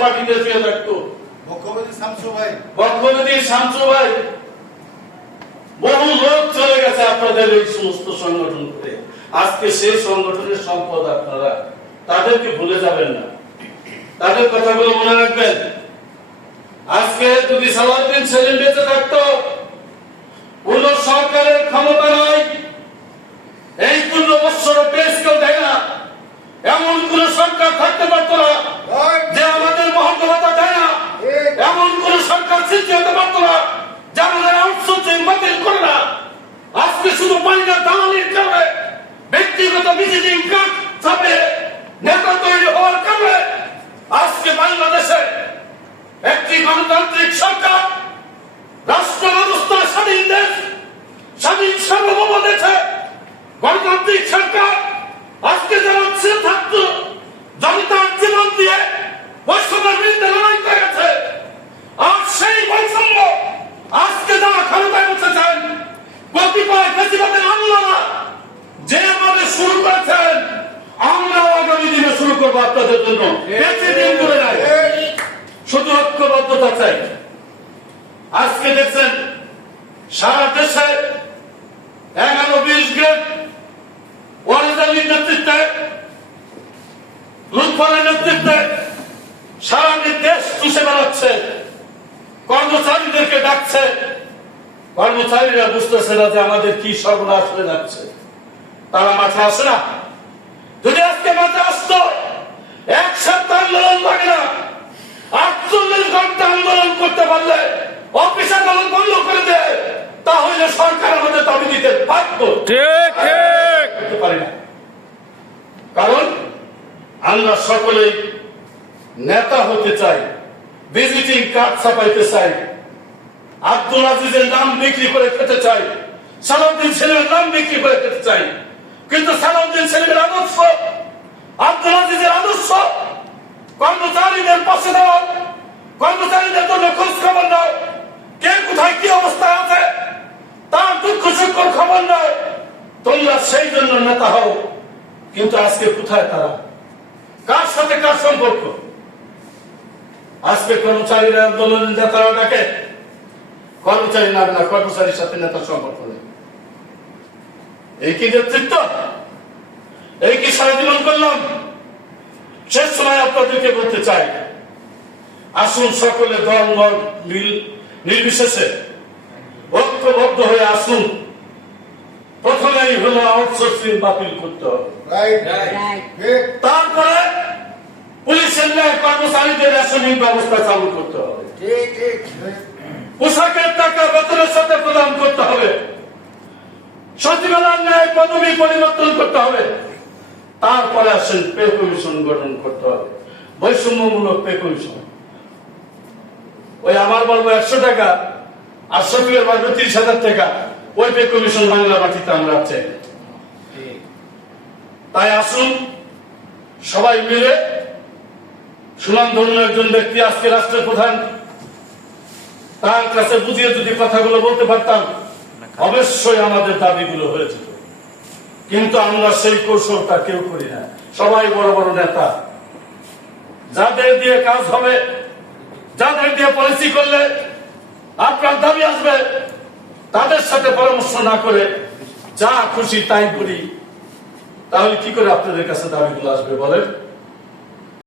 পার্টিতে শুয়ে থাকতো। বক্ষপতি শামসু ভাই, বক্ষপতি শামসু ভাই, বহু লোক চলে গেছে আপনাদের এই সমস্ত সংগঠন করে। আজকে সেই সংগঠনের সম্পদ আপনারা, তাদেরকে ভুলে যাবেন না, তাদের কথাগুলো মনে রাখবেন। আজকে যদি সালাউদ্দিন সেলিম বেঁচে থাকতো, কোন সরকারের ক্ষমতা নাই, এই 15 বছর পেশ কেউ দেয় না, এমন কোন সরকার থাকতে পারতো না যে আমাদের মহত্বতা দেয় না, এমন কোন সরকার সৃষ্টি হতে পারতো না যে আমাদের আউটসোর্সিং বাতিল করে না। আজকে শুধু পানিটা দালালির কারণে, ব্যক্তিগত ভিজিটিং কার্ড ছাপে নেতা তৈরি হওয়ার কারণে আজকে বাংলাদেশে একটি গণতান্ত্রিক সরকার, রাষ্ট্র ব্যবস্থা স্বাধীন দেশ, স্বাধীন সার্বভৌম দেশে গণতান্ত্রিক সরকার আজকে যারা ছিল থাকত জনতার জীবন দিয়ে বৈষম্যের বিরুদ্ধে লড়াই করে গেছে। আর সেই বৈষম্য আজকে যারা ক্ষমতায় বসেছেন, কতিপয় ফ্যাসিবাদের আন্দোলন যেভাবে শুরু করেছেন, আমরাও আগামী দিনে শুরু করবো আপনাদের জন্য। বেশি দিন করে নাই, শুধু ঐক্যবদ্ধতা চাই। আজকে দেখছেন সারা দেশে 11-20 গ্রেড ওয়ারেদালির নেতৃত্বে, লুৎফরের নেতৃত্বে সারা দেশ চুষে বেড়াচ্ছে, কর্মচারীদেরকে ডাকছে। কর্মচারীরা বুঝতেছে না যে আমাদের কি সর্বনাশ হয়ে যাচ্ছে, তারা মাঠে আসে না। যদি আজকে মাঠে আসতো, 1 সপ্তাহ আন্দোলন লাগে না, 48 ঘন্টা আন্দোলন করতে পারলে অফিস আন্দোলন বন্ধ করে দেয়, তাহলে সরকার আমাদের দাবি দিতে বাধ্য। করতে পারি না, কারণ আমরা সকলেই নেতা হতে চাই, ভিজিটিং কার্ড ছাপাইতে চাই, আব্দুল আজিজের নাম বিক্রি করে খেতে চাই, সালাউদ্দিন সেলিমের নাম বিক্রি করে খেতে চাই। কিন্তু সালাউদ্দিন সেলিমের আদর্শ, আব্দুল আজিজের আদর্শ, কর্মচারীদের পাশে দাও, কর্মচারীদের জন্য খোঁজ খবর দাও, কে কোথায় কি অবস্থায় আছে তার দুঃখ সুখের খবর নাও, তোমরা সেই জন্য নেতা হও। কিন্তু আজকে কোথায় তারা, কার সাথে কার সম্পর্ক? আজকে কর্মচারীরা আন্দোলনের নেতারা ডাকে, কর্মচারী না, কর্মচারীর সাথে নেতার সম্পর্ক নেই। এই কি নেতৃত্ব? এই কি সারা জীবন করলাম? শেষ সময় আপনাদেরকে বলতে চাই, আসুন সকলে দল মত নির্বিশেষে ঐক্যবদ্ধ হয়ে আসুন। প্রথমেই হলো আউটসোর্সিং বাতিল করতে হবে, তারপরে পুলিশের ন্যায় কর্মচারীদের রেশনিং ব্যবস্থা চালু করতে হবে, পোশাকের টাকা বেতনের সাথে প্রদান করতে হবে, সচিবালয়ের ন্যায় পদবি পরিবর্তন করতে হবে, তারপরে আসেন পে কমিশন গঠন করতে হবে, বৈষম্যমূলক পে কমিশন। ওই আমার বলবো 100 টাকা আর শফিকের বলবো 30,000 টাকা, ওই পে কমিশন বাংলা মাটিতে আমরা চাই। তাই আসুন সবাই মিলে, সুনামধন্য একজন ব্যক্তি আজকে রাষ্ট্রের প্রধান, তার কাছে বুঝিয়ে যদি কথাগুলো বলতে পারতাম, অবশ্যই আমাদের দাবিগুলো হয়ে যেত। কিন্তু আমরা সেই কৌশলটা কেউ করি না। সবাই বড় বড় নেতা, যাদের দিয়ে কাজ হবে, যাদের দিয়ে পলিসি করলে আপনার দাবি আসবে, তাদের সাথে পরামর্শ না করে যা খুশি তাই করি, তাহলে কি করে আপনাদের কাছে দাবিগুলো আসবে বলেন?